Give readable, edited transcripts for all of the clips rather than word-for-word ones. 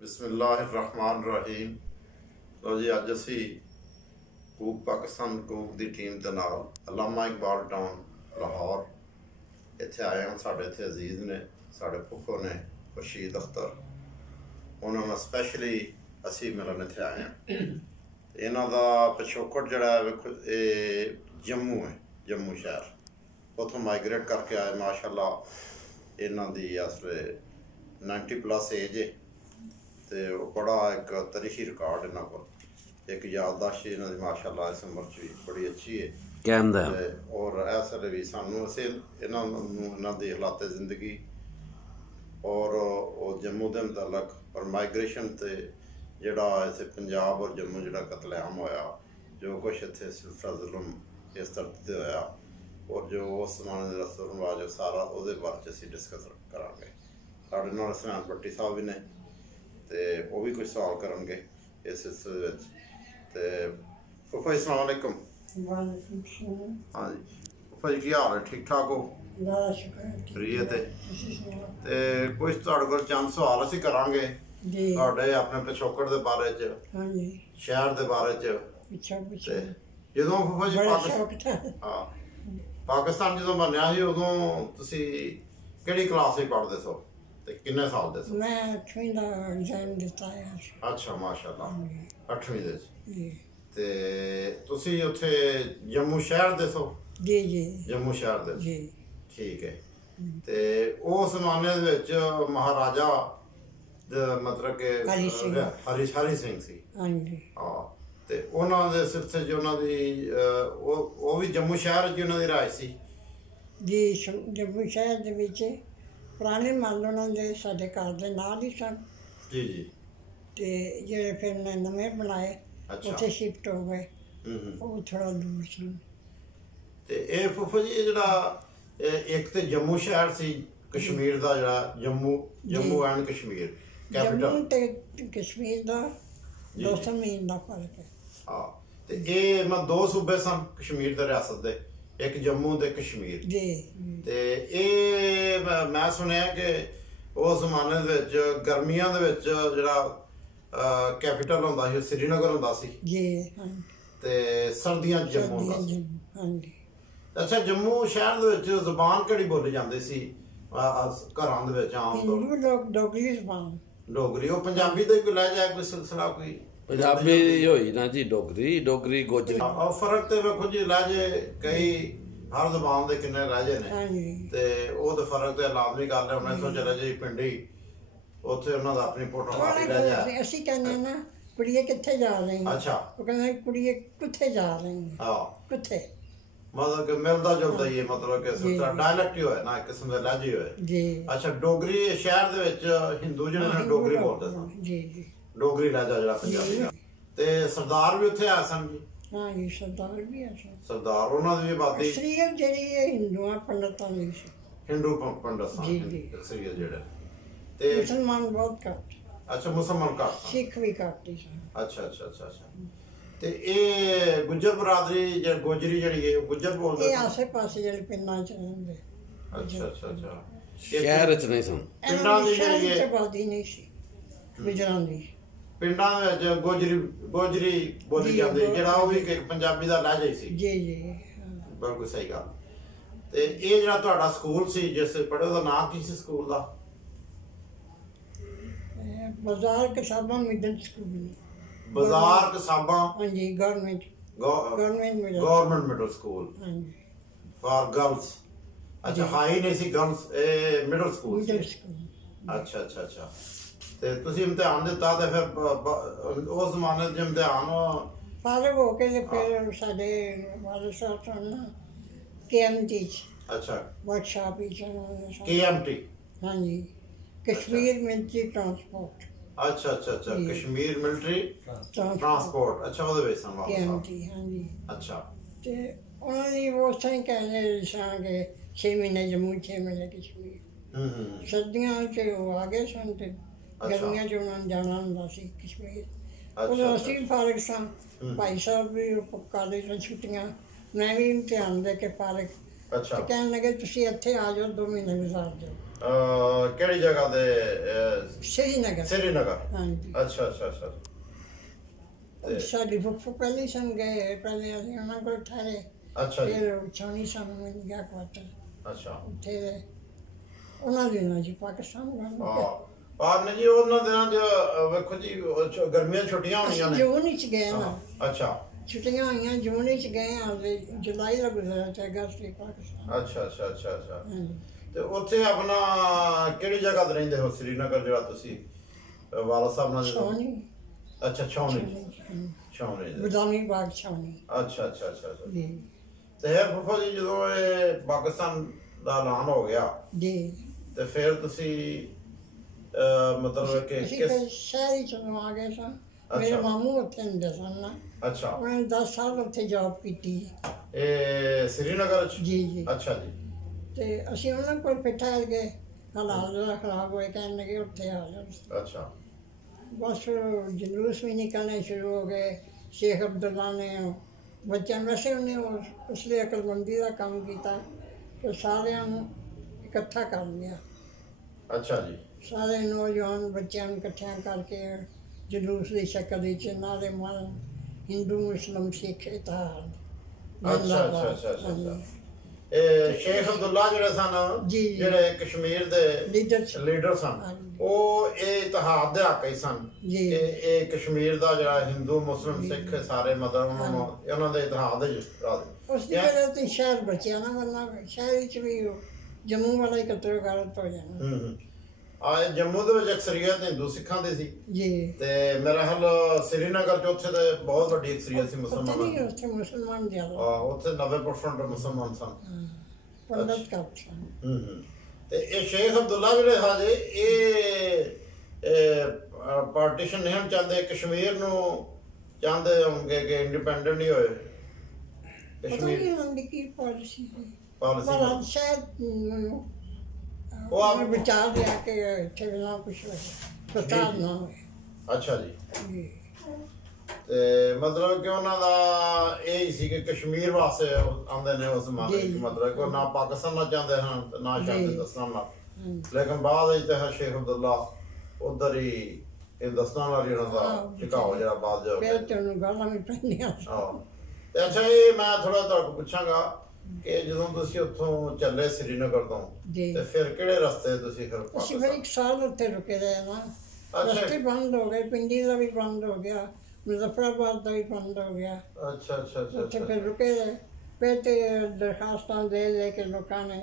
बिस्मिल्लाहिर्रहमानिर्रहीम। लो जी अज असी कूक पाकिस्तान कूक की टीम के नाल अलामा इकबाल टाउन लाहौर इत्थे आए हैं। साढ़े इत्थे अजीज़ ने साढ़े फुफो ने रशीद अख्तर, उन्होंने स्पैशली असी मिलन इत्थे आए हैं। इन्हों का पिछोकड़ जड़ा वेखो जम्मू है, जम्मू शहर उतों माइग्रेट करके आए। माशाअल्लाह इन्हों की असले 90+ एज है तो बड़ा एक तारीखी रिकॉर्ड इन्हों को एक याददाश्त इन्हों की माशाअल्लाह इस उम्र भी बड़ी अच्छी है। और इस वे भी सानू अस इन्हों की हालात जिंदगी और जम्मू के मुतलक और माइग्रेशन से जोड़ा इतने पंजाब और जम्मू जो कतलेआम होया, जो कुछ इतने सिलसिला जुल्म इस धरती से होया और जो उस जमाने का रस्म रिवाज सारा उहदे बारे असीं डिस्कस करांगे। साढ़े नाल सैन भट्टी साहब भी ने ते वो भी कुछ सवाल करेंगे इस सिलसिले में। तो फुफा जी अस्सलाम वालेकुम। हाँ जी फुफा जी की हाल है? ठीक ठाक हो? फ्री है ते कुछ तुहाडे कोल चंद सवाल असीं करांगे तुहाडे अपने पिछोकड़ दे बारे च, शहर दे बारे च। जदों फुफा जी पाकिस्तान जदों बनिया सी उदों तुसीं किहड़ी क्लास विच पढ़दे सो? किन्ने साल दे? मैं 8वीं दा एग्जाम दिता है। अच्छा माशाअल्लाह 8वीं दे ते तुसी उत्थे जम्मू शहर दे सो? जी जी जम्मू शहर दे जी ठीक है। ते उस जमाने दे विच महाराजा मतलब के हरी सिंह सी। हां जी हां ते उन्हां दे सिलसिले च उन्हां दी ओ भी जम्मू शहर च उन्हां दी राज सी जी। जम्मू शहर दे विच पुराने महल उन्होंने साढ़े घर के नाल ही सन जी जी ते जेड़े फिर नवे बनाए उत्थे शिफ्ट हो गए, वो थोड़ा दूर सन। ते ए फुफा जी जेड़ा एक ते जम्मू शहर सी कश्मीर दा जेड़ा जम्मू एंड कश्मीर कैपिटल, जम्मू ते कश्मीर दा 200 मील दा फर्क है। हां ते ए मैं दो सूबे सन कश्मीर दे रियासत दे, एक जम्मू ते कश्मीर जी। ते ए मैं सुनिया कि उस जमाने दे विच गर्मियां दे विच जेड़ा कैपिटल हुंदा सी श्रीनगर हुंदा सी जी। ते सर्दियां जम्मू हुंदा सी। हां जी। अच्छा जम्मू शहर दे विच ज़बान केड़ी बोली जांदी सी घरां दे विच? आम तौर लोग डोगरी ज़बान, डोगरी ओ पंजाबी दा कोई लहजा कोई सिलसिला कोई पंजाबी होई ना जी, डोगरी गोजरी और फर्क ते वेखो जी लहजे कई हर जबान दे किन्ने लहजे ने ते ओ ते फर्क ते लाजमी गल है। हुण इत्थों चले जी पिंडी उत्थे उन्हां दा अपनी पोटोमारी लहजा असीं कहने ना कुड़िए कित्थे जा रही हैं। अच्छा वो कहंदे कुड़िए कित्थे जा रही हैं। हां कित्थे मतलब कि मिलदा जुलदा ही मतलब कि सिलसिला डायलैक्ट ही होए ना, एक किस्म दे लहजे होए जी। अच्छा डोगरी शहर दे विच हिंदू जिन्हां डोगरी बोलदे सन जी जी, डोगरी लहजा जेड़ा पंजाबी दा। ते सरदार भी उत्थे आए सन जी? हां जी सरदार भी आए सन। सरदार उन्हां दी आबादी अक्सरियत जेड़ी है हिंदुआं पंडितां दी सी। हिंदू पंडित सन जी जी अक्सरियत जेड़े ते मुसलमान बहुत घट। अच्छा मुसलमान घट, सिख भी घट ही सन। अच्छा अच्छा अच्छा अच्छा। ते ए गुज्जर बरादरी जे गोजरी जेड़ी है गुज्जर बोलदे ए आसे पासे जेड़े पिंडां च रहिंदे। अच्छा अच्छा अच्छा शहर च नहीं सन, पिंडां दी जेड़ी है आबादी नहीं सी गुजरां दी। पिंडां विच गोजरी बोली जाती जेड़ा वो भी एक पंजाबी दा लहजा ही सी जी जी। बिल्कुल सही गल। ते ए जेड़ा तुहाडा स्कूल सी जिस पढ़े ओदा नाम की सी स्कूल दा? बाजार कसाबा मिडल स्कूल। बाजार कसाबा हां जी गवर्नमेंट मिडल स्कूल हां जी फॉर गर्ल्स। अच्छा हाई नहीं सी गर्ल्स ए मिडल स्कूल। अच्छा अच्छा अच्छा। ते तुसी इम्तिहान दिता ते फिर उस जमाने च इम्तिहान फारग हो के फिर साडे वाले साहब सन ना केएमटी। अच्छा वर्कशॉप ही केएमटी। हां जी कश्मीर मिलिट्री ट्रांसपोर्ट। अच्छा अच्छा अच्छा कश्मीर मिलिट्री ट्रांसपोर्ट। अच्छा ओदे विच सन केएमटी। हां जी अच्छा। ते उन्हां दी वो सही कहने सन के 6 महीने जम्मू 6 महीने कश्मीर। सर्दियां च वो आ गए सन ते गर्मियां च उन्होंने जाना हुंदा सी कश्मीर। उदों असीं भी फारग सां, भाई साहब भी कॉलेज च छुट्टियां, मैं भी इम्तिहान दे के फारग। अच्छा कहने लगे तुसीं इत्थे आ जाओ 2 महीने गुजार जाओ। ਕਿਹੜੀ ਜਗ੍ਹਾ ਦੇ? श्रीनगर ਹਾਂਜੀ। ਅੱਛਾ ਅੱਛਾ ਅੱਛਾ। ਸਾਡੀ ਫੁੱਫੂ ਪਹਿਲੇ ਸਨ ਗਏ, ਪਹਿਲੇ ਅਸੀਂ ਉਹਨਾਂ ਕੋਲ ਠਹਿਰੇ। ਅੱਛਾ ਜੀ। ਫਿਰ ਛਾਉਣੀ ਸਾਨੂੰ ਮਿਲ ਗਿਆ ਕੁਆਟਰ। ਅੱਛਾ। ਉੱਥੇ ਉਹਨਾਂ ਦਿਨਾਂ 'ਚ ਪਾਕਿਸਤਾਨ ਪਰ ਨਹੀਂ ਜੀ ਉਹਨਾਂ ਦਿਨਾਂ 'ਚ ਵੇਖੋ ਜੀ ਗਰਮੀਆਂ ਛੁੱਟੀਆਂ ਹੋਣੀਆਂ ਨੇ। ਜੂਨ ਵਿੱਚ ਗਏ ਨਾ। ਅੱਛਾ। ਛੁੱਟੀਆਂ ਹੋਈਆਂ ਜੂਨ ਵਿੱਚ ਗਏ ਆ, ਜੁਲਾਈ ਦਾ ਗੁਜ਼ਰਿਆ ਤੇ ਅਗਸਤ ਵਿੱਚ ਪਾਕਿਸਤਾਨ। ਅੱਛਾ ਅੱਛਾ ਅੱਛਾ ਅੱਛਾ। ਤੇ ਉੱਥੇ ਆਪਣਾ ਕਿਹੜੀ ਜਗ੍ਹਾ ਤੇ ਰਹਿੰਦੇ ਹੋ ਸ੍ਰੀਨਗਰ ਜਿਹੜਾ ਤੁਸੀਂ ਵਾਲਾ ਸਾਹਿਬ ਨਾਲ? ਛਾਉਣੀ। ਅੱਛਾ ਛਾਉਣੀ। ਛਾਉਣੀ ਬਦਾਮੀ ਬਾਗ ਛਾਉਣੀ। ਅੱਛਾ ਅੱਛਾ ਅੱਛਾ ਅੱਛਾ ਜੀ। ਤੇ ਹੈ ਫੁੱਫਾ ਜੀ ਜਦੋਂ ਇਹ ਪਾਕਿਸਤਾਨ ਦਾ ਐਲਾਨ ਹੋ ਗਿਆ ਜੀ ਤੇ ਫਿਰ ਤੁਸੀਂ ਮਤਲਬ ਕਿ ਸ਼ਹਿਰ ਚ ਆ ਗਏ ਸਾਂ। ਮੇਰੇ ਮਾਮੂ ਉੱਥੇ ਹੁੰਦੇ ਸਨ ਨਾ। ਅੱਛਾ। ਉਹਨਾਂ ਨੇ 10 ਸਾਲ ਉੱਥੇ ਜੌਬ ਕੀਤੀ। ਇਹ ਸ੍ਰੀਨਗਰ ਚ? ਜੀ ਜੀ। ਅੱਛਾ ਜੀ। ਤੇ ਅਸੀਂ ਉਹਨਾਂ ਕੋਲ ਠਹਿਰ ਗਏ, ਹਾਲਾਤ ਜ਼ਰਾ ਖਰਾਬ ਹੋਏ, ਕਹਿਣ ਲੱਗੇ ਉੱਥੇ ਆ ਜਾਓ। ਅੱਛਾ। ਬਸ ਜਲੂਸ ਵੀ ਨਿਕਲਣੇ ਸ਼ੁਰੂ ਹੋ ਗਏ। ਸ਼ੇਖ ਅਬਦੁੱਲਾ ਨੇ ਬੱਚਿਆਂ ਵੈਸੇ ਉਹਨੇ ਉਸ ਲਈ ਅਕਲਮੰਦੀ ਦਾ ਕੰਮ ਕੀਤਾ ਕਿ ਸਾਰਿਆਂ ਨੂੰ ਇਕੱਠਾ ਕਰ ਲਿਆ। ਅੱਛਾ ਜੀ। ਸਾਰੇ ਨੌਜਵਾਨ ਬੱਚਿਆਂ ਨੂੰ ਇਕੱਠਿਆਂ ਕਰਕੇ ਜਲੂਸ ਦੀ ਸ਼ਕਲ ਵਿੱਚ ਨਾਲੇ ਮਨ ਹਿੰਦੂ ਮੁਸਲਿਮ ਸਿੱਖ ਇਤਿਹਾਦ। ਅੱਛਾ ਅੱਛਾ ਅੱਛਾ ਅੱਛਾ। ਇਹ ਸ਼ੇਖ ਅਬਦੁੱਲਾ ਜਿਹੜੇ ਸਨ, ਜਿਹੜੇ ਕਸ਼ਮੀਰ ਦੇ ਲੀਡਰ ਸਨ, ਉਹ ਇਹ ਇਤਿਹਾਦ ਦੇ ਹੱਕ ਹੀ ਸਨ ਕਿ ਇਹ ਕਸ਼ਮੀਰ ਦਾ ਜਿਹੜਾ ਹਿੰਦੂ ਮੁਸਲਿਮ ਸਿੱਖ ਸਾਰੇ ਮਤਲਬ ਉਹਨਾਂ ਦੇ ਇਤਿਹਾਦ ਦੇ ਉਸ ਦੀ ਵਜ੍ਹਾ ਤੋਂ ਸ਼ਹਿਰ ਬਚਿਆ ਨਾ, ਵਰਨਾ ਸ਼ਹਿਰ ਵਿੱਚ ਵੀ ਜੰਮੂ ਵਾਲਾ ਹੀ ਕਤਲ-ਗਾਰਤ ਹੋ ਜਾਣਾ। ਜੰਮੂ ਦੇ ਵਿੱਚ ਅਕਸਰੀਅਤ ਹਿੰਦੂ ਸਿੱਖਾਂ ਦੀ ਸੀ ਜੀ, ਤੇ ਮੇਰਾ ਖਿਆਲ ਸ੍ਰੀਨਗਰ ਚ ਉੱਥੇ ਤੇ ਬਹੁਤ ਵੱਡੀ ਅਕਸਰੀਅਤ ਸੀ ਮੁਸਲਮਾਨਾਂ ਦੀ। ਉੱਥੇ ਮੁਸਲਮਾਨ ਜ਼ਿਆਦਾ, ਉੱਥੇ 90% ਮੁਸਲਮਾਨ ਸਨ। ਪੰਡਤ ਘੱਟ ਸਨ। ਤੇ ਇਹ ਸ਼ੇਖ ਅਬਦੁੱਲਾ ਜਿਹੜੇ ਹਾਜੇ ਇਹ ਪਾਰਟੀਸ਼ਨ ਨਹੀਂ ਚਾਹੁੰਦੇ, ਕਸ਼ਮੀਰ ਨੂੰ ਚਾਹੁੰਦੇ ਹੋਣਗੇ ਕਿ ਇੰਡੀਪੈਂਡੈਂਟ ਨਹੀਂ ਹੋਏ ਕਸ਼ਮੀਰ। ਕੀ ਪਾਲਿਸੀ ਸ਼ਾਇਦ ਉਹ ਆਪ ਵਿਚਾਰ ਲਿਆ ਕਿ ਇੱਥੇ ਨਾ ਕੁਛ ਫਸਾਦ ਨਾ ਹੋਏ। ਅੱਛਾ ਜੀ। ਤੇ ਮਤਲਬ ਕਿ ਉਹਨਾਂ ਦਾ ਇਹ ਹੀ ਸੀ ਕਿ ਕਸ਼ਮੀਰ ਵਾਸਤੇ ਆਉਂਦੇ ਨੇ ਉਸ ਜ਼ਮਾਨੇ ਵਿੱਚ, ਮਤਲਬ ਕਿ ਨਾ ਪਾਕਿਸਤਾਨ ਨਾਲ ਜਾਂਦੇ ਹਨ ਤੇ ਨਾ ਹਿੰਦੁਸਤਾਨ ਨਾਲ। ਲੇਕਿਨ ਬਾਅਦ ਵਿੱਚ ਤਾਂ ਸ਼ੇਖ ਅਬਦੁੱਲਾ ਉਧਰ ਹੀ ਹਿੰਦੁਸਤਾਨ ਨਾਲ ਉਹਨਾਂ ਦਾ ਟਿਕਾਓ ਜਿਹੜਾ ਬਾਅਦ ਜੋ ਫਿਰ ਤੇ ਉਹਨੂੰ ਗਾਲਾਂ ਵੀ ਪੈਂਦੀਆਂ। ਤੇ ਅੱਛਾ, ਇਹ ਮੈਂ ਥੋੜਾ ਤੁਹਾਨੂੰ ਪੁੱਛਾਂਗਾ ਕਿ ਜਦੋਂ ਤੁਸੀਂ ਉੱਥੋਂ ਚੱਲੇ ਸ੍ਰੀਨਗਰ ਤੋਂ ਤੇ ਫਿਰ ਕਿਹੜੇ ਰਸਤੇ ਤੁਸੀਂ ਫਿਰ? ਅਸੀਂ ਫਿਰ 1 ਸਾਲ ਉੱਥੇ ਰੁਕੇ ਰਹੇ ਨਾ। ਰਸਤੇ ਬੰਦ ਹੋ ਗਏ, ਪਿੰਡੀ ਦਾ ਵੀ ਬੰਦ ਹੋ ਗਿਆ, ਮੁਜ਼ੱਫਰਾਬਾਦ ਦਾ ਵੀ ਬੰਦ ਹੋ ਗਿਆ। ਅੱਛਾ ਅੱਛਾ ਅੱਛਾ। ਉੱਥੇ ਫਿਰ ਰੁਕੇ ਰਹੇ। ਫਿਰ ਤੇ ਦਰਖਾਸਤਾਂ ਦੇ ਕੇ ਲੋਕਾਂ ਨੇ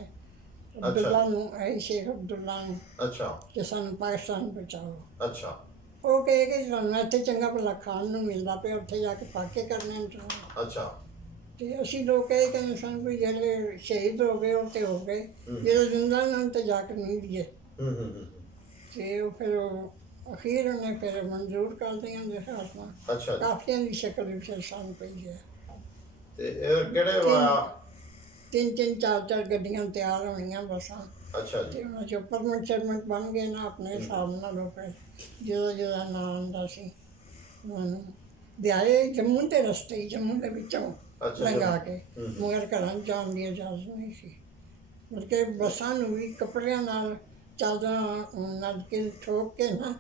ਅਬਦੁੱਲਾ ਨੂੰ, ਸ਼ੇਖ ਅਬਦੁੱਲਾ ਨੂੰ, ਅੱਛਾ, ਕਿ ਸਾਨੂੰ ਪਾਕਿਸਤਾਨ ਪਹੁੰਚਾਓ। ਅੱਛਾ। ਉਹ ਕਹੇ ਕਿ ਸਾਨੂੰ ਇੱਥੇ ਚੰਗਾ ਭਲਾ ਖਾਣ ਨੂੰ ਮਿਲਦਾ ਪਿਆ, ਉੱਥੇ ਜਾ ਕੇ ਪਾਕੇ ਕਰਨੇ ਨੇ। ਅੱਛਾ। ਤੇ ਅਸੀਂ ਲੋਕ ਇਹ ਕਹਿੰਦੇ ਸਨ ਵੀ ਜਿਹੜੇ ਸ਼ਹੀਦ ਹੋ ਗਏ ਉਹ ਤੇ ਹੋ ਗਏ, ਜਿਹੜੇ ਜ਼ਿੰਦਾ ਨੇ ਤੇ ਜਾ ਕੇ ਨਹੀਂ ਦੀਏ। ਤੇ ਉਹ ਫਿਰ ਅਖੀਰ ਉਹਨੇ ਫਿਰ ਮਨਜ਼ੂਰ ਕਰ ਦਿਆਂ ਦਰਖਾਸਤਾਂ। ਕਾਫੀਆਂ ਦੀ ਸ਼ਕਲ ਵਿੱਚ ਸਾਨੂੰ ਪਈ ਹੈ। ਤੇ ਕਿਹੜੇ 3-3 4-4 ਗੱਡੀਆਂ ਤਿਆਰ ਹੋਣੀਆਂ ਬੱਸਾਂ। ਅੱਛਾ ਜੀ। ਤੇ ਉਹਨਾਂ 'ਚੋਂ ਪਰਮਿਟ ਬਣ ਗਏ ਨਾ ਆਪਣੇ ਹਿਸਾਬ ਨਾਲ। ਉਹ ਫਿਰ ਜਿਹਦਾ ਨਾਂ ਆਉਂਦਾ ਸੀ ਉਹਨੂੰ ਦਿਹਾੜੇ ਜੰਮੂ ਦੇ ਰਸਤੇ, ਜੰਮੂ ਦੇ ਵਿੱਚੋਂ ਲੰਘਾ ਕੇ, ਮਗਰ ਘਰਾਂ ਜਾਣ ਦੀ ਇਜਾਜ਼ਤ ਨਹੀਂ ਸੀ। ਬਲਕਿ ਬੱਸਾਂ ਨੂੰ ਵੀ ਕੱਪੜਿਆਂ ਨਾਲ ਚਾਦਰਾਂ ਨਾਲ ਠੋਕ ਕੇ ਨਾ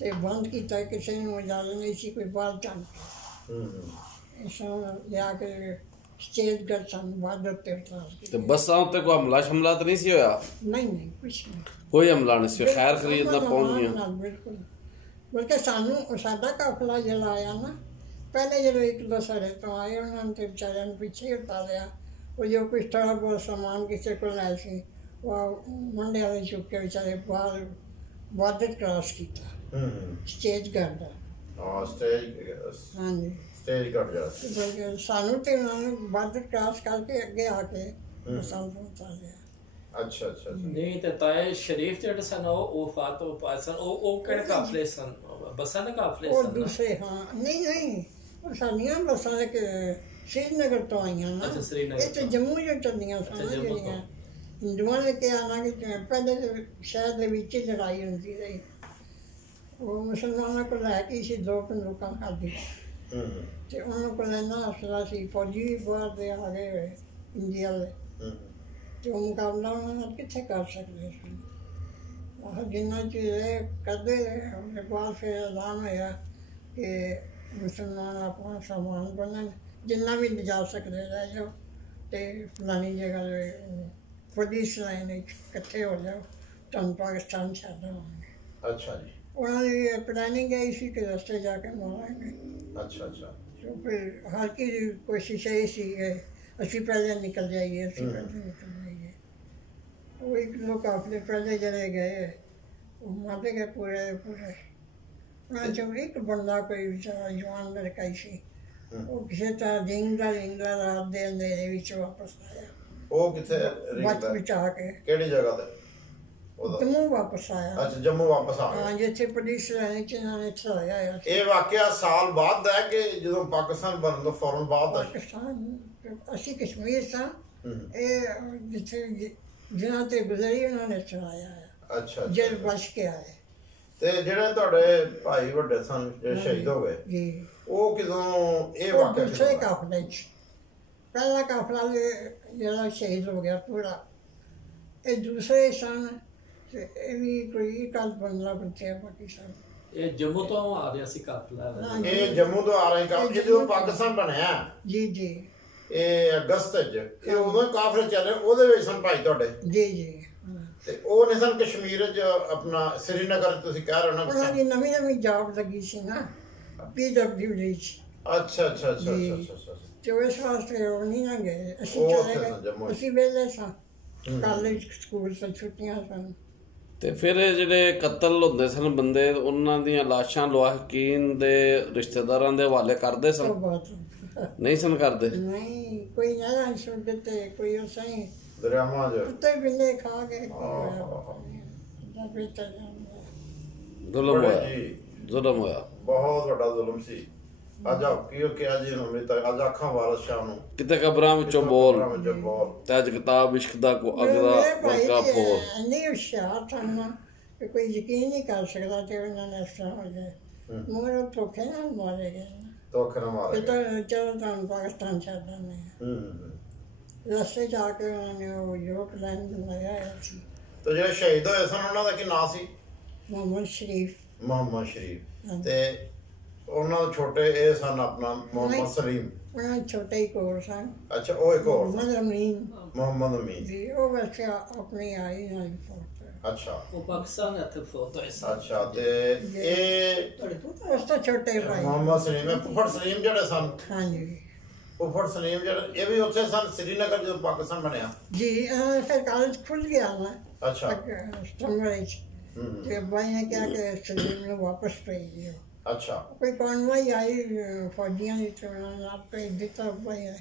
ਤੇ ਬੰਦ ਕੀਤਾ, ਕਿਸੇ ਨੂੰ ਇਜਾਜ਼ਤ ਨਹੀਂ ਸੀ ਕੋਈ ਬਾਹਰ ਜਾਣ ਦੀ। ਇਸ ਤਰ੍ਹਾਂ ਲਿਆ ਕੇ ਸਟੇਜ ਗੜ ਸਾਨੂੰ ਬਾਰਡਰ ਤੇ ਉਤਾਰ ਕੇ। ਤੇ ਬੱਸਾਂ ਉੱਤੇ ਕੋਈ ਹਮਲਾ ਸ਼ਮਲਾ ਤਾਂ ਨਹੀਂ ਸੀ ਹੋਇਆ? ਨਹੀਂ ਨਹੀਂ, ਕੁਛ ਨਹੀਂ, ਕੋਈ ਹਮਲਾ ਨਹੀਂ ਸੀ, ਖੈਰ ਖਰੀਦ ਨਾਲ ਪਹੁੰਚ ਗਈਆਂ। ਬਿਲਕੁਲ। ਬਲਕਿ ਸਾਨੂੰ ਸਾਡਾ ਕਾਫਲਾ ਜਿਹੜਾ ਆਇਆ ਨਾ, ਪਹਿਲੇ ਜਿਹੜੇ 1-2 ਸਾਰੇ ਤੋਂ ਆਏ, ਉਹਨਾਂ ਨੇ ਤੇ ਵਿਚਾਰਿਆਂ ਨੂੰ ਪਿੱਛੇ ਹੀ ਉਤਾਰਿਆ। ਉਹ ਜੋ ਕੁਛ ਥੋੜ੍ਹਾ ਬਹੁਤ ਸਮਾਨ ਕਿਸੇ ਕੋਲ ਆਇਆ ਸੀ ਉਹ ਮੁੰਡੇ ਵਾਲੇ ਚੁੱਕ ਕੇ ਵਿਚਾਰੇ ਬਾਹਰ ਬਾਰਡਰ ਕ੍ਰਾਸ ਕੀਤਾ। ਸਟੇਜ ਗਾਰਡ ਦਾ। ਹਾਂਜੀ, ਸਟੇਜ ਗਾਰਡ ਜਿਹੜਾ ਸਾਨੂੰ ਤੇ ਉਹਨਾਂ ਨੂੰ ਬਾਰਡਰ ਕ੍ਰਾਸ ਕਰਕੇ ਅੱਗੇ ਆ ਕੇ ਸਾਨੂੰ ਉਤਾਰਿਆ। ਅੱਛਾ ਅੱਛਾ। ਨਹੀਂ ਤੇ ਤਾਏ ਸ਼ਰੀਫ ਜਿਹੜੇ ਸਨ ਉਹ ਫਾਤੋ ਪਾਸ ਸਨ, ਉਹ ਕਿਹੜੇ ਕਾਫਲੇ ਸਨ? ਬੱਸਾਂ ਦੇ ਕਾਫਲੇ ਸਨ? ਉਹ ਦੂਸਰੇ, ਹਾਂ। ਨਹੀਂ, ਉਹ ਸਾਡੀਆਂ ਬੱਸਾਂ ਸ੍ਰੀਨਗਰ ਤੋਂ ਆਈਆਂ ਨਾ। ਇਹ ਤੇ ਜੰਮੂ ਜੋ ਚੱਲੀਆਂ ਸਨ ਜਿਹੜੀਆਂ ਹਿੰਦੂਆਂ ਨੇ ਕਿਹਾ ਨਾ ਕਿ ਪਹਿਲੇ ਸ਼ਹਿਰ ਦੇ ਵਿੱਚ ਹੀ ਲੜਾਈ ਹੁੰਦੀ ਰਹੀ। ਉਹ ਮੁਸਲਮਾਨਾਂ ਕੋਲ ਲੈ ਕੇ ਸੀ 2 ਬੰਦੂਕਾਂ ਖਾਦੀ ਤੇ ਉਹਨਾਂ ਕੋਲ ਇੰਨਾ ਹੌਸਲਾ ਸੀ, ਫੌਜੀ ਵੀ ਬਾਹਰ ਦੇ ਆ ਗਏ ਹੋਏ ਇੰਡੀਆ ਦੇ, ਤੇ ਉਹ ਮੁਕਾਬਲਾ ਉਹਨਾਂ ਨਾਲ ਕਿੱਥੇ ਕਰ ਸਕਦੇ ਸਨ। जिन्ना चीज करते रहे उसके बाद फिर ऐलान होया कि मुसलमान अपना सामान बनन जिन्ना भी जा सकते रह जाओ तो फलानी जगह पुलिस लाइन इकट्ठे हो जाओ तुम पाकिस्तान छड़ देवांगे। अच्छा जी। उन्होंने प्लानिंग है इसी के रास्ते जाके मारेंगे। अच्छा अच्छा। तो फिर हर की कोशिश है इसी है असी पहले निकल जाइए असी पहले निकल जाइए। वो एक लोग काफिले पहले चले गए वो मारे गए पूरे पूरे उन्होंने जो एक बंदा कोई बेचारा जवान लड़का ही सी वो किसी तरह रिंगदा रिंगदा रात दे अंधेरे विच वापस आया। वो किथे बच बचा के केड़ी जगह ते जम्मू वापस आया। अच्छा जम्मू वापस आ गया। हाँ जिथे पुलिस लाइन च इन्होंने छड़ाया है। ये वाकया साल बाद है कि जो पाकिस्तान बनने तो फौरन बाद है? पाकिस्तान असी कश्मीर सा ये जिथे जिन्हां ते गुजरी उन्होंने छड़ाया है। अच्छा जेल बच के आए ਤੇ ਜਿਹੜੇ ਤੁਹਾਡੇ ਭਾਈ ਵੱਡੇ ਸਨ ਜਿਹੜੇ ਸ਼ਹੀਦ ਹੋ ਗਏ जी। ਉਹ ਕਿਦੋਂ ਇਹ वो ਵਾਕਿਆ दूसरे काफिले च पहला काफिला जरा शहीद हो गया पूरा ये दूसरे सन ते ये भी कोई 10-15 बच्चे पाकिस्तान। ਇਹ ਜੰਮੂ ਤੋਂ ਆ ਰਿਹਾ ਸੀ ਕਾਫਲਾ। हाँ ਇਹ जी ਜੰਮੂ ਤੋਂ ਆ ਰਹੇ ਕੰਮ ਜਦੋਂ ਪਾਕਿਸਤਾਨ ਬਣਿਆ जी जी ਇਹ ਅਗਸਤ ਚ ਇਹ ਉਦੋਂ ਕਾਫਲੇ ਚੱਲੇ ਉਹਦੇ ਵਿੱਚ ਸਨ ਭਾਈ ਤੁਹਾਡੇ जी जी। ਤੇ ਉਹ ਨੇ ਸਨ ਕਸ਼ਮੀਰ ਚ ਆਪਣਾ ਸ੍ਰੀਨਗਰ ਤੁਸੀਂ ਕਹਿ ਰਹੇ ਹੋ ਨਾ ਉਹਨਾਂ ਦੀ ਨਵੀਂ ਨਵੀਂ ਜੌਬ ਲੱਗੀ ਸੀ ਨਾ PWD ਚ। ਅੱਛਾ ਅੱਛਾ ਅੱਛਾ ਜੀ। ਅੱਛਾ ਅੱਛਾ ਤੇ ਇਸ ਵਾਸਤੇ ਉਹ ਨਹੀਂ ਨਾ ਗਏ ਅਸੀਂ ਉਹ ਚਲੇ ਉੱਥੇ ਸਨ, ਜੰਮੂ ਗਏ ਚ। ਅਸੀਂ ਵੇਲੇ ਸਾਂ ਕਾਲਜ ਸਕੂਲ ਤੋਂ ਛੁੱਟੀਆਂ ਸਨ। ਤੇ ਫਿਰ ਇਹ ਜਿਹੜੇ ਕਤਲ ਹੁੰਦੇ ਸਨ ਬੰਦੇ ਉਹਨਾਂ ਦੀਆਂ ਲਾਸ਼ਾਂ ਲਵਾਹਕੀਨ ਦੇ ਰਿਸ਼ਤੇਦਾਰਾਂ ਦੇ ਹਵਾਲੇ ਕਰਦੇ ਉਹ ਸਨ ਬਹੁਤ ਨਹੀਂ ਸਨ ਕਰਦੇ? ਨਹੀਂ ਕੋਈ ਨਾ ਸੁਣ ਦਿੱਤੇ ਕੋਈ ਉਸਾਂ ਹੀ ਦਰਿਆਵਾਂ ਚ ਕੁੱਤੇ ਬਿੱਲੇ ਖਾ ਕੇ ਜ਼ੁਲਮ ਬੜੇ ਹੋਇਆ ਜੀ, ਜ਼ੁਲਮ ਹੋਇਆ ਬਹੁਤ ਵੱਡਾ ਜ਼ੁਲਮ ਸੀ। ਅੱਜ ਕੀ ਕਿ ਅੱਜ ਨੂੰ ਅੱਜ ਅੱਖਾਂ ਵਾਰਸ ਸ਼ਾਮ ਨੂੰ ਕਿਤੇ ਕਬਰਾਂ ਵਿੱਚੋਂ ਬੋਲ ਕਬਰਾਂ ਵਿੱਚੋਂ ਬੋਲ ਤੇ ਅੱਜ ਕਿਤਾਬ ਇਸ਼ਕ ਦਾ ਕੋ ਅਗਲਾ ਵਰਕਾ ਫੋਲ। ਇੰਨੇ ਹੁਸ਼ਿਆਰ ਸਨ ਨਾ ਕਿ ਕੋਈ ਯਕੀਨ ਨਹੀਂ ਕਰ ਸਕਦਾ ਕਿ ਉਹਨਾਂ ਨੇ ਇਸ ਤਰ੍ਹਾਂ ਹੋ ਜਾਏ ਮਗਰ ਉਹ ਧੋਖੇ ਨਾਲ ਮਾਰੇ ਗਏ ਨਾ। ਧੋਖੇ ਨਾਲ ਮਾਰੇ ਕਿ ਚਲੋ ਤੁਹਾਨੂੰ ਪਾਕਿਸਤਾਨ ਛੱਡ ਦਿੰਦੇ ਰਸਤੇ ਜਾ ਕੇ ਉਹਨਾਂ ਨੇ ਉਹ ਯੋਗ ਲਾਈਨ ਬਣਾਇਆ ਹੋਇਆ ਸੀ। ਤੇ ਜਿਹੜੇ ਸ਼ਹੀਦ ਹੋਏ ਸਨ ਉਹਨਾਂ ਦਾ ਕੀ ਨਾਂ ਸੀ? ਮੁਹੰਮਦ ਸ਼ਰੀਫ। ਮੁਹੰਮਦ ਸ਼ਰੀਫ ਤੇ ਉਹਨਾਂ ਦੇ ਛੋਟੇ ਇਹ ਸਨ ਆਪਣਾ ਮੁਹੰਮਦ ਸਲੀਮ। ਉਹਨਾਂ ਦੇ ਛੋਟੇ ਹੀ ਕੋਲ ਸਨ। ਅੱਛਾ ਉਹ ਇੱਕ ਹੋਰ ਮੁਹੰਮਦ ਅਮੀਨ ਮੁਹੰਮਦ ਅਮੀਨ ਜੀ ਉਹ ਵੈਸੇ ਆਪਣੀ ਆਈ ਨਾਲ ਫੋਟ। ਅੱਛਾ ਉਹ ਪਾਕਿਸਤਾਨ ਇੱਥੇ ਫੌਤ ਹੋਏ ਸਨ। ਅੱਛਾ ਤੇ ਇਹ ਉਸ ਤੋਂ ਛੋਟੇ ਭਾਈ ਮੁਹੰਮਦ ਸਲੀਮ ਇਹ ਫੁੱਫੜ ਸਲੀਮ ਜਿਹੜੇ ਸਨ ਹਾਂਜੀ ਫੁੱਫੜ ਸਲੀਮ ਜਿਹੜੇ ਇਹ ਵੀ ਉੱਥੇ ਸਨ ਸ੍ਰੀਨਗਰ ਜਦੋਂ ਪਾਕਿਸਤਾਨ ਬਣਿਆ? ਜੀ ਫਿਰ ਕਾਲਜ ਖੁੱਲ ਗਿਆ ਨਾ ਅੱਛਾ ਸਤੰਬਰ ਵਿੱਚ ਤੇ ਬਾਈ ਨੇ ਕਿਹਾ ਕਿ ਸਲੀਮ ਨੂੰ ਵਾਪਸ ਭੇਜ ਦਿਓ। ਅੱਛਾ ਕੋਈ ਕਾਨਵਾਈ ਆਈ ਫੌਜੀਆਂ ਦੀ ਤੇ ਉਹਨਾਂ ਨੇ ਆਪੇ ਦਿੱਤਾ ਬਾਈ ਨੇ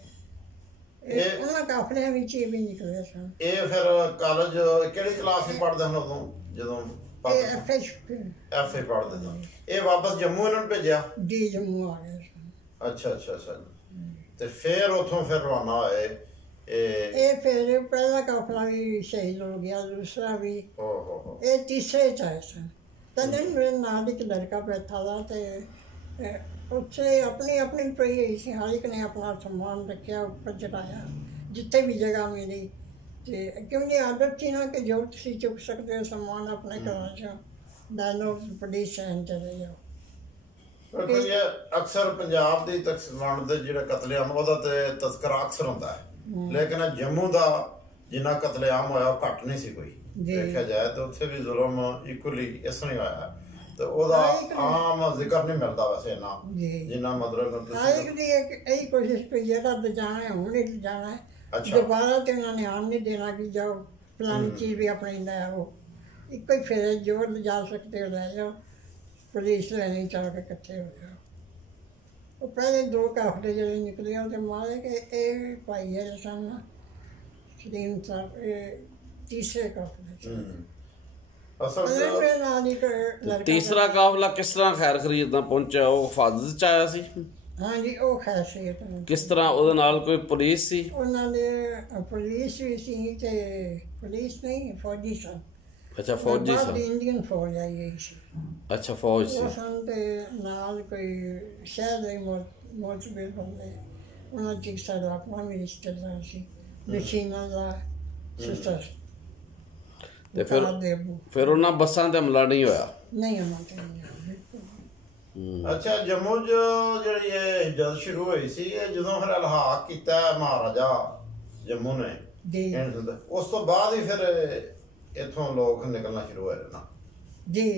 ਉਹਨਾਂ ਕਾਫਲਿਆਂ ਵਿੱਚ ਇਹ ਵੀ ਨਿਕਲੇ ਸਨ। ਇਹ ਫਿਰ ਕਾਲਜ ਕਿਹੜੀ ਕਲਾਸ ਵਿੱਚ ਪੜ੍ਹਦੇ ਹਨ ਉਦੋਂ ਜਦੋਂ ਐਫਏ ਪੜ੍ਹਦੇ ਸਨ? ਇਹ ਵਾਪਸ ਜੰਮੂ ਇਹਨਾਂ ਨੂੰ ਭੇਜਿਆ? ਜੀ ਜੰਮੂ ਆ ਗਏ ਸਨ। ਅੱਛਾ ਅੱਛਾ ਅੱਛਾ ਤੇ ਫਿਰ ਉੱਥੋਂ ਫਿਰ ਰਵਾਨਾ ਹੋਏ ਇਹ ਫਿਰ ਪਹਿਲਾ ਕਾਫਲਾ ਵੀ ਸ਼ਹੀਦ ਹੋ ਗਿਆ ਦੂਸਰਾ ਵੀ ਇਹ ਤੀਸਰੇ ਚ ਆਏ ਸਨ। ਕਹਿੰਦੇ ਮੇਰੇ ਨਾਲ ਇੱਕ ਲੜਕਾ ਬੈਠਾ ਦਾ ਤੇ ਉੱਥੇ ਆਪਣੀ ਆਪਣੀ ਪਈ ਹੋਈ ਸੀ ਹਰ ਇੱਕ ਨੇ ਆਪਣਾ ਸਮਾਨ ਰੱਖਿਆ ਉੱਪਰ ਚੜਾਇਆ ਜਿੱਥੇ ਵੀ ਜਗ੍ਹਾ ਮਿਲੀ ਤੇ ਕਿਉਂਕਿ ਆਦਤ ਸੀ ਨਾ ਕਿ ਜੋ ਤੁਸੀਂ ਚੁੱਕ ਸਕਦੇ ਹੋ ਸਮਾਨ ਆਪਣੇ ਘਰਾਂ 'ਚ ਲੈ ਲਓ ਪੁਲਿਸ ਸੈਨ ਚਲੇ ਜਾਓ। ਅਕਸਰ ਪੰਜਾਬ ਦੀ ਵੰਡ ਦੇ ਜਿਹੜਾ ਕਤਲੇਆਮ ਉਹਦਾ ਤੇ ਤਜ਼ਕਰਾ ਅਕਸਰ ਹੁੰਦਾ ਹੈ ਲੇਕਿਨ ਜੰਮੂ ਦਾ ਜਿੰਨਾ ਕਤਲੇਆਮ ਹੋਇਆ ਉਹ ਘੱਟ ਨਹੀਂ ਸੀ ਕੋਈ ਦੇਖਿਆ ਜਾਏ ਤਾਂ ਉੱਥੇ ਵੀ ਜ਼ੁਲਮ ਇਕੁਅਲੀ ਇਸ ਤਰ੍ਹਾਂ ਹੋਇਆ ਤੇ ਉਹਦਾ ਆਮ ਜ਼ਿਕਰ ਨਹੀਂ ਮਿਲਦਾ ਵੈਸੇ ਇੰਨਾ ਜਿੰਨਾ ਮਤਲਬ ਇਹੀ ਕੋਸ਼ਿਸ਼ ਪਈ ਹੈ ਤਾਂ ਜਾਣਾ ਹੁਣ ਹੀ ਜਾਣਾ ਹੈ ਦੁਬਾਰਾ ਤੇ ਉਹਨਾਂ ਨੇ ਆਉਣ ਨਹੀਂ ਦੇਣਾ ਕਿ ਜਾਓ ਫਲਾਨੀ ਚੀਜ਼ ਵੀ ਆਪਣੀ ਲੈ ਆਓ ਇੱਕੋ ਹੀ ਫੇਰ ਜੋਰ ਲਿਜਾ ਸਕਦੇ ਹੋ ਲੈ ਜਾਓ ਪੁਲਿਸ ਲੈਣੀ ਚਾਹ ਕੇ ਇਕੱਠੇ ਹੋ ਜਾਓ। ਉਹ ਪਹਿਲੇ ਦੋ ਕਾਫਲੇ ਜਿਹੜੇ ਨਿਕਲੇ ਉਹਦੇ ਮਾਰੇ ਕਿ ਇਹ ਭਾਈ ਹੈ ਸਨ ਸਲੀਮ ਸਾਹਿਬ ਇਹ ਤੀਸਰੇ ਕਾਫਲੇ ਤੀਸਰਾ ਕਾਫਲਾ ਕਿਸ ਤਰ੍ਹਾਂ ਖੈਰ ਖਰੀਦ ਦਾ ਪਹੁੰਚਿਆ? ਉਹ ਹਿਫਾਜ਼ਤ ਚ ਆਇਆ ਸੀ? ਹਾਂਜੀ ਉਹ ਖੈਸੀਅਤ ਕਿਸ ਤਰ੍ਹਾਂ ਉਹਦੇ ਨਾਲ ਕੋਈ ਪੁਲਿਸ ਸੀ? ਉਹਨਾਂ ਦੇ ਪੁਲਿਸ ਵੀ ਸੀ ਤੇ ਪੁਲਿਸ ਨਹੀਂ ਫੌਜੀ ਸਨ। ਅੱਛਾ ਫੌਜੀ ਸਨ। ਇੰਡੀਅਨ ਫੌਜ ਆਈ ਗਈ ਸੀ। ਅੱਛਾ ਫੌਜ ਸੀ। ਸਨ ਤੇ ਨਾਲ ਕੋਈ ਸ਼ਹਿਰ ਦੇ ਮੋਤਬਰ ਬੰਦੇ ਉਹਨਾਂ ਚ ਸਾਡਾ ਆਪਣਾ ਵੀ ਰਿਸ਼ਤੇਦਾਰ ਸੀ ਨਸ਼ੀਨਾ ਦਾ ਸਿਸਟਰ। ਤੇ ਫਿਰ ਉਹਨਾਂ ਬੱਸਾਂ ਤੇ ਹਮਲਾ ਨਹੀਂ ਹੋਇਆ? ਨਹੀਂ ਉਹਨਾਂ ਤੇ ਨਹੀਂ ਹੋਇਆ, ਬਿਲਕੁਲ। ਅੱਛਾ, ਜੰਮੂ 'ਚ ਜਿਹੜੀ ਇਹ ਜਦ ਸ਼ੁਰੂ ਹੋਈ ਸੀ, ਇਹ ਜਦੋਂ ਫਿਰ ਇਲਹਾਕ ਕੀਤਾ ਮਹਾਰਾਜਾ ਜੰਮੂ ਨੇ, ਉਸ ਤੋਂ ਬਾਅਦ ਹੀ ਫਿਰ ਇੱਥੋਂ ਲੋਕ ਨਿਕਲਣਾ ਸ਼ੁਰੂ ਹੋਏ ਨਾ ਜੀ?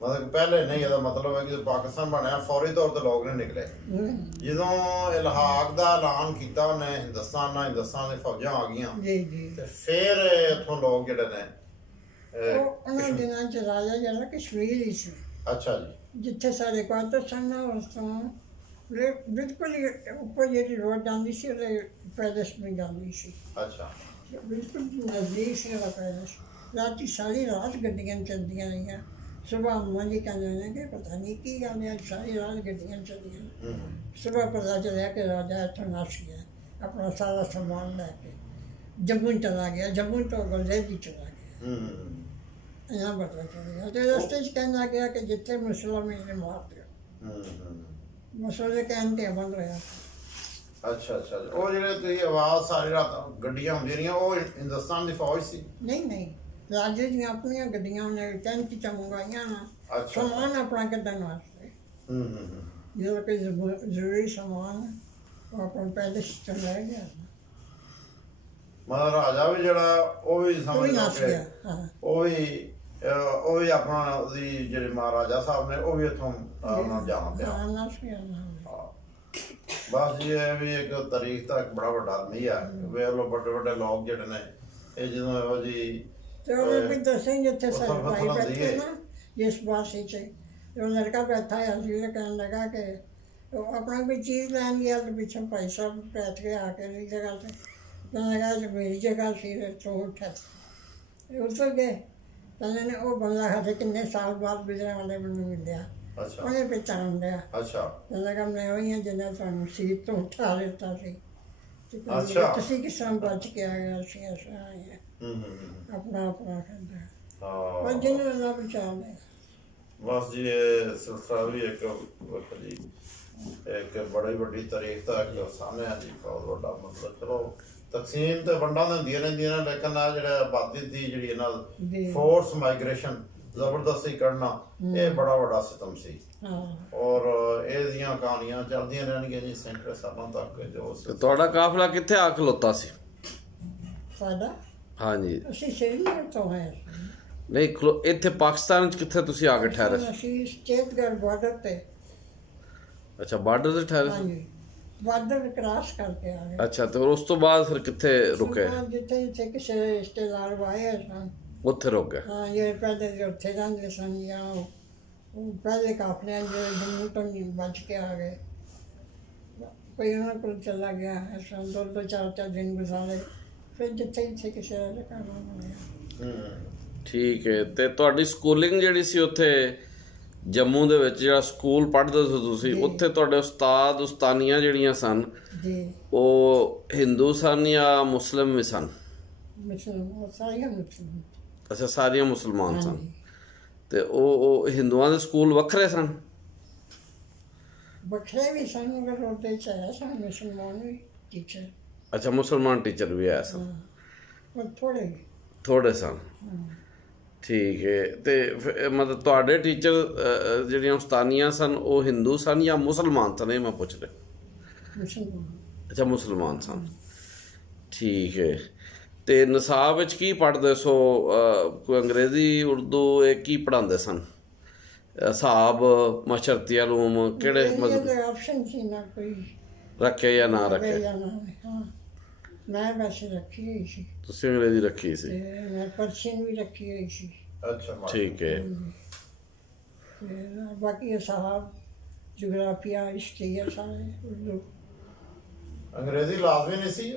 ਮਤਲਬ ਪਹਿਲੇ ਨਹੀਂ, ਇਹਦਾ ਮਤਲਬ ਹੈ ਕਿ ਪਾਕਿਸਤਾਨ ਬਣਿਆ ਫੌਰੀ ਤੌਰ ਤੇ ਲੋਕ ਨਹੀਂ ਨਿਕਲੇ। ਜਦੋਂ ਇਲਹਾਕ ਦਾ ਐਲਾਨ ਕੀਤਾ ਉਹਨੇ ਹਿੰਦੁਸਤਾਨ ਨਾਲ, ਹਿੰਦੁਸਤਾਨ ਦੀ ਫੌਜਾਂ ਆ ਗਈਆਂ ਤੇ ਫਿਰ ਇੱਥੋਂ ਲੋਕ ਜਿਹੜੇ ਨੇ ਉਹਨਾਂ ਦਿਨਾਂ 'ਚ ਰਾਜਾ ਜਿਹੜਾ ਕਸ਼ਮੀਰ ਹੀ ਸੀ। ਅੱਛਾ ਜੀ। ਜਿੱਥੇ ਸਾਡੇ ਕੁਆਟਰ ਸਨ ਨਾ, ਉਸ ਤੋਂ ਬਿਲਕੁਲ ਹੀ ਉੱਪਰ ਜਿਹੜੀ ਰੋਡ ਜਾਂਦੀ ਸੀ ਉਹਦੇ ਪੈਲਸ में ਜਾਂਦੀ ਸੀ। ਅੱਛਾ, ਬਿਲਕੁਲ ਨਜ਼ਦੀਕ ਸੀ ਉਹਦਾ ਪੈਲਸ। ਰਾਤੀ ਸਾਰੀ ਰਾਤ ਗੱਡੀਆਂ ਚੱਲਦੀਆਂ ਰਹੀਆਂ। ਸੁਬਾਹ ਅੰਮਾ ਜੀ ਕਹਿੰਦੇ ਨੇ ਕਿ ਪਤਾ ਨਹੀਂ ਕੀ ਗੱਲ ਹੈ, ਸਾਰੀ ਰਾਤ ਗੱਡੀਆਂ ਚੱਲੀਆਂ। ਸੁਬਾਹ ਪਤਾ ਚੱਲਿਆ ਕਿ ਰਾਜਾ ਇੱਥੋਂ ਨੱਸ ਗਿਆ, ਆਪਣਾ ਸਾਰਾ ਸਮਾਨ ਲੈ ਕੇ ਜੰਮੂ ਚਲਾ ਗਿਆ। ਜੰਮੂ ਤੋਂ ਗਲਦੇਵੀ ਚਲਾ ਗਿਆ। ਇਹਨਾਂ ਪਤਾ ਚੱਲਿਆ ਤੇ ਰਸਤੇ 'ਚ ਕਹਿੰਦਾ ਗਿਆ ਕਿ ਜਿੱਥੇ ਮੁਸਲਮਾਨ ਨੇ ਮਾਰ ਦਿਓ। ਮਸਲੇ ਕਹਿਣ ਤੇ ਬੰਦ ਹੋਇਆ। ਅੱਛਾ ਅੱਛਾ, ਉਹ ਜਿਹੜੇ ਤੁਸੀਂ ਆਵਾਜ਼ ਸਾਰੀ ਰਾਤ ਗੱਡੀਆਂ ਹੁੰਦੀਆਂ ਰਹੀਆਂ, ਉਹ ਹਿੰਦੁਸਤਾਨ ਦੀ ਫੌਜ ਸੀ? ਨਹੀਂ ਨਹੀਂ, ਰਾਜੇ ਦੀਆਂ ਆਪਣੀਆਂ ਗੱਡੀਆਂ ਉਹਨੇ ਟੈਂਟ 'ਚ ਮੰਗਵਾਈਆਂ ਨਾ, ਸਮਾਨ ਆਪਣਾ ਕੱਢਣ ਵਾਸਤੇ। ਜਦੋਂ ਕੋਈ ਜ਼ਰੂਰੀ ਸਮਾਨ ਉਹ ਆਪਣਾ ਪੈਲਸ 'ਚ ਲੈ ਗਿਆ। ਮਤਲਬ ਰਾਜਾ ਵੀ ਜਿਹੜਾ ਉਹ ਵੀ ਸਮਝ ਗਿਆ, ਉਹ ਵੀ ਆਪਣਾ ਉਹਦੀ ਜਿਹੜੇ ਮਹਾਰਾਜਾ ਸਾਹਿਬ ਨੇ ਉਹ ਵੀ ਇੱਥੋਂ ਜਾਣਾ ਪਿਆ। ਬਸ ਜੀ, ਇਹ ਵੀ ਇੱਕ ਤਾਰੀਖ ਦਾ ਇੱਕ ਬੜਾ ਵੱਡਾ ਨਹੀਂ ਹੈ। ਵੇਖ ਲਓ ਵੱਡੇ ਵੱਡੇ ਲੋਕ ਜਿਹੜੇ ਨੇ ਇਹ ਜਦੋਂ ਇਹੋ ਜਿਹੀ ਵੀ ਦੱਸੇ ਜਿੱਥੇ ਸਾਡੇ ਭਾਈ ਬੈਠੇ ਨਾ ਜਿਸ ਪਾਸੇ 'ਚ ਉਹ ਲੜਕਾ ਬੈਠਾ ਆ ਸੀ, ਉਹ ਕਹਿਣ ਲੱਗਾ ਕਿ ਉਹ ਆਪਣਾ ਕੋਈ ਚੀਜ਼ ਲੈਣ ਗਿਆ ਤੇ ਪਿੱਛੋਂ ਭਾਈ ਸਾਹਿਬ ਬੈਠ ਕੇ ਆ ਕੇ ਮੇਰੀ ਜਗ੍ਹਾ 'ਤੇ ਕਹਿੰਦਾ ਲੱਗਾ ਕਿ ਮੇਰੀ ਜਗ੍ਹਾ ਸੀ ਤੋਂ ਉੱਠਿਆ ਉੱਤਰ ਗਏ। ਕਹਿੰਦੇ ਨੇ ਉਹ ਬੰਦਾ ਹਜੇ ਕਿੰਨੇ ਸਾਲ ਬਾਅਦ ਗੁਜਰਨ ਵਾਲੇ ਮੈਨੂੰ ਮਿਲਿਆ, ਉਹਨੇ ਪਹਿਚਾਣ ਲਿਆ। ਕਹਿੰਦਾ ਲੱਗਾ ਮੈਂ ਉਹੀ ਹਾਂ ਜਿਹਨੇ ਤੁਹਾਨੂੰ ਸੀਟ ਤੋਂ ਉਠਾ ਦਿੱਤਾ ਸੀ। ਤੁਸੀਂ ਕਿਸ ਤਰ੍ਹਾਂ ਬਚ ਕੇ ਆ ਗਿਆ ਸੀ? ਐਸਾ ਆਏ ਆਪਣਾ ਆਪਣਾ ਕਹਿੰਦਾ ਪਰ ਜਿਹਨੂੰ ਨਾ ਬਚਾ ਲਿਆ। ਬਸ ਜੀ, ਇਹ ਸਿਲਸਿਲਾ ਵੀ ਇੱਕ ਜੀ ਇੱਕ ਬੜੀ ਵੱਡੀ ਤਾਰੀਖ ਦਾ ਇੱਕ ਸਾਹਮਣੇ ਆ ਜੀ, ਬਹੁਤ ਵੱਡਾ। ਮਤਲਬ ਚਲੋ ਤਕਸੀਮ ਤੇ ਵੰਡਾਂ ਤਾਂ ਹੁੰਦੀਆਂ ਰਹਿੰਦੀਆਂ ਨੇ, ਲੇਕਿਨ ਆ ਜਿਹੜਾ ਆਬਾਦੀ ਦੀ ਜਿਹੜੀ ਇਹਨਾਂ ਫੋਰਸ ਮਾਈਗ੍ਰੇਸ਼ਨ ਜ਼ਬਰਦਸਤੀ ਕਰਨਾ, ਇਹ ਬੜਾ ਵੱਡਾ ਸਿਤਮ ਸੀ। ਔਰ ਇਹਦੀਆਂ ਕਹਾਣੀਆਂ ਚੱਲਦੀਆਂ ਰਹਿਣਗੀਆਂ ਜੀ ਸੈਂਕੜੇ ਸਾਲਾਂ ਤੱਕ। ਜੋ ਤੁਹਾਡਾ ਕਾਫਲਾ ਕਿੱਥੇ ਆ ਖਲੋਤਾ ਸੀ? ਸਾਡਾ? ਹਾਂਜੀ, ਅਸੀਂ ਸ਼੍ਰੀਨਗਰ ਤੋਂ ਆਏ। ਨਹੀਂ, ਇੱਥੇ ਪਾਕਿਸਤਾਨ 'ਚ ਕਿੱਥੇ ਤੁਸੀਂ ਆ ਕੇ ਠਹਿਰੇ? ਅਸੀਂ ਸਟੇਟਗੜ੍ਹ ਬਾਰਡਰ ਤੇ। ਅੱਛਾ, ਬਾਰਡਰ ਤੇ ਠਹਿਰੇ? ਹਾਂਜੀ, ਬਾਰਡਰ ਕ੍ਰਾਸ ਕਰਕੇ ਆ ਗਏ। ਅੱਛਾ, ਤੇ ਉਸ ਤੋਂ ਬਾਅਦ ਫਿਰ ਕਿੱਥੇ ਰੁਕੇ? ਜਿੱਥੇ ਜਿੱਥੇ ਕਿਸੇ ਰਿਸ਼ਤੇਦਾਰ ਆਏ ਸਨ ਉੱਥੇ ਰੁਕ ਗਏ। ਹਾਂ, ਜਿਹੜੇ ਪਹਿਲੇ ਉੱਥੇ ਰਹਿੰਦੇ ਸਨ ਜਾਂ ਉਹ ਪਹਿਲੇ ਕਾਫਲੇ ਜਿਹੜੇ ਜੰਮੂ ਤੋਂ ਬਚ ਕੇ ਆ ਗਏ, ਕੋਈ ਉਹਨਾਂ ਕੋਲ ਚਲਾ ਗਿਆ। ਇਸ ਤਰ੍ਹਾਂ 2-4 ਦਿਨ ਗੁਜ਼ਾਰੇ, ਫਿਰ ਜਿੱਥੇ ਜਿੱਥੇ ਕਿਸੇ ਦਾ ਕੰਮ ਹੋਇਆ। ਠੀਕ ਹੈ। ਤੇ ਤੁਹਾਡੀ ਸਕੂਲਿੰਗ ਜਿਹੜੀ ਸੀ ਉੱਥੇ ਜੰਮੂ ਦੇ ਵਿੱਚ, ਜਿਹੜਾ ਸਕੂਲ ਪੜ੍ਹਦੇ ਸੀ ਤੁਸੀਂ, ਉੱਥੇ ਤੁਹਾਡੇ ਉਸਤਾਦ ਉਸਤਾਨੀਆਂ ਜਿਹੜੀਆਂ ਸਨ ਉਹ ਹਿੰਦੂ ਸਨ ਜਾਂ ਮੁਸਲਿਮ ਵੀ ਸਨ? ਅੱਛਾ, ਸਾਰੀਆਂ ਮੁਸਲਮਾਨ ਸਨ। ਤੇ ਉਹ ਹਿੰਦੂਆਂ ਦੇ ਸਕੂਲ ਵੱਖਰੇ ਸਨ? ਵੱਖਰੇ ਵੀ ਸਨ, ਮਗਰ ਉਹਦੇ 'ਚ ਆਇਆ ਸਨ ਮੁਸਲਮਾਨ ਵੀ ਟੀਚਰ। ਅੱਛਾ, ਮੁਸਲਮਾਨ ਟੀਚਰ ਵੀ ਆਇਆ ਸਨ? ਥੋੜੇ ਸਨ। ਠੀਕ ਹੈ। ਤੇ ਮਤਲਬ ਤੁਹਾਡੇ ਟੀਚਰ ਜਿਹੜੀਆਂ ਉਸਤਾਨੀਆਂ ਸਨ ਉਹ ਹਿੰਦੂ ਸਨ ਜਾਂ ਮੁਸਲਮਾਨ ਸਨ? ਇਹ ਮੈਂ ਪੁੱਛ ਰਿਹਾ। ਅੱਛਾ, ਮੁਸਲਮਾਨ ਸਨ। ਠੀਕ ਹੈ। ਤੇ ਨਿਸਾਬ ਵਿੱਚ ਕੀ ਪੜ੍ਹਦੇ ਸੋ? ਕੋਈ ਅੰਗਰੇਜ਼ੀ, ਉਰਦੂ, ਇਹ ਕੀ ਪੜ੍ਹਾਉਂਦੇ ਸਨ? ਹਿਸਾਬ, ਮਸ਼ਰਤੀ ਅਲੂਮ, ਕਿਹੜੇ ਮਜ਼ਹਬ ਰੱਖੇ ਜਾਂ ਨਾ ਰੱਖੇ? ਮੈਂ ਵੈਸੇ ਰੱਖੀ ਹੋਈ ਸੀ। ਤੁਸੀਂ ਅੰਗਰੇਜ਼ੀ ਰੱਖੀ ਸੀ? ਮੈਂ ਪਰਸ਼ੀਅਨ ਵੀ ਰੱਖੀ ਹੋਈ ਸੀ। ਅੱਛਾ, ਠੀਕ ਹੈ। ਬਾਕੀ ਹਿਸਾਬ, ਜਗਰਾਫੀਆ, ਹਿਸਟਰੀ ਸਾਰੇ ਉਰਦੂ। ਅੰਗਰੇਜ਼ੀ ਲਾਜ਼ਮੀ ਨਹੀਂ ਸੀ?